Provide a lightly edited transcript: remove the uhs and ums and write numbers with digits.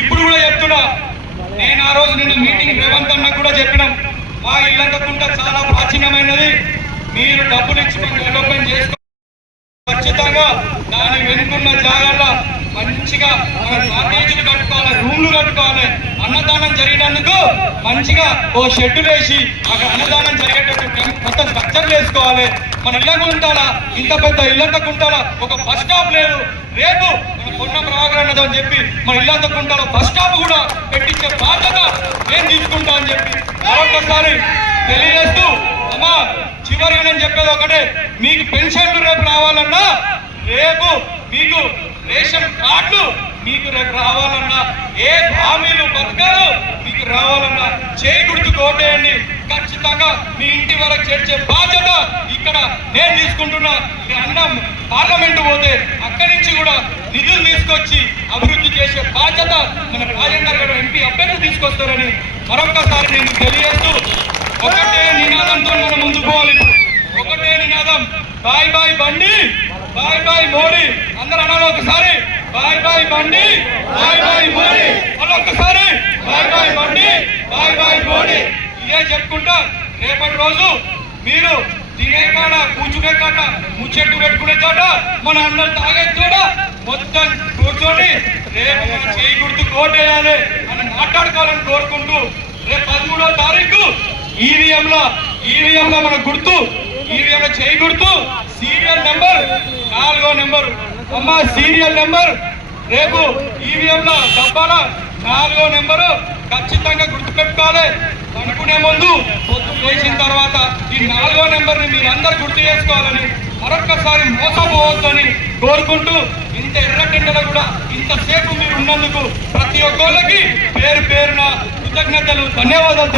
ఇప్పుడు కూడా చెప్తున్నా, నేను ఆ రోజు నిన్న మీటింగ్ రేవంత్ అన్న కూడా చెప్పినాం, మా ఇల్లంతకుంట చాలా ప్రాచీనమైనది, మీరు డబ్బులు ఇచ్చి డెవలప్మెంట్ చేసుకో, ఖచ్చితంగా దాని వెనుకున్న జాగాల్లో మంచిగా మన కాటేజీలు కట్టుకోవాలి, రూమ్లు కట్టుకోవాలి, అన్నదానం జరిగినందుకు మంచిగా ఓ షెడ్ వేసి అక్కడ అన్నదానం జరిగేటట్టు మొత్తం స్ట్రక్చర్లు వేసుకోవాలి. మన ఇళ్ళకు ఉంటాలా, ఇంత పెద్ద ఇల్లంతకు ఉంటాలా, ఒక బస్ స్టాప్ లేదు. రేపు మన పొన్న ప్రభాకర్ అన్నదని చెప్పి మన ఇల్లంతకు ఉంటాలో బస్ స్టాప్ కూడా పెట్టించే బాధ్యత నేను తీసుకుంటా అని చెప్పి మరొకసారి తెలియజేస్తూ, అమ్మా చివరిగా నేను చెప్పేది ఒకటే, మీకు పెన్షన్లు రేపు రావాలన్నా, రేపు మీకు రేషన్ కార్డులు మీకు రేపు రావాలన్నా, ఏ హామీలు పథకాలు మీకు రావాలన్నా చేయి గుర్తుకు ఓటేయండి. ఖచ్చితంగా మీ ఇంటి వరకు చేర్చే బాధ్యత ఇక్కడ నేను తీసుకుంటున్నా. అన్నం పార్లమెంటు పోతే అక్కడి నుంచి కూడా నిధులు తీసుకొచ్చి అభివృద్ధి చేసే బాధ్యత మన రాజేందర్ గారు ఎంపీ అభ్యర్థి తీసుకొస్తారని మరొకసారి నేను తెలియజేస్తూ, ఒకటే నినాదంతో మనం ముందుకు పోవాలి. ఒకటే నినాదం, బాయ్ బాయ్ బండి, బాయ్ బాయ్ మోడీ. అందరూ అనాలి ఒకసారి, బాయ్ బాయ్ బండి, బాయ్ బాయ్ మోడీ. మరొకసారి బాయ్ బాయ్ బండి, బాయ్ బాయ్ మోడీ. ఇదే చెప్పుకుంటా రేపటి రోజు మీరు తినే కాడ, కూర్చునే కాడ, ముచ్చెట్టు పెట్టుకునే చోట, మన అన్నం తాగే చోట మొత్తం కూర్చొని రేపు మన చేయి గుర్తు కోటేయాలి అని మాట్లాడుకోవాలని కోరుకుంటూ, రేపు 13వ తారీఖు ఈవీఎంలో మన గుర్తు, ఈవీఎంలో చేయి గుర్తు సీరియల్ నెంబర్ 4వ నెంబర్. అమ్మ సీరియల్ నెంబర్ రేపు ఈవీఎంలో డబ్బాల 4వ నెంబరు ఖచ్చితంగా గుర్తుపెట్టుకోవాలి. అనుకునే ముందు పొద్దున్న వేసిన తర్వాత ఈ 4వ నెంబర్ని మీరందరూ గుర్తు చేసుకోవాలని మరొక్కసారి మోసపోవద్దని కోరుకుంటూ, ఇంత ఎర్రటెండలో కూడా ఇంతసేపు మీరు ఉన్నందుకు ప్రతి ఒక్కళ్ళకి పేరు పేరున కృతజ్ఞతలు, ధన్యవాదాలు.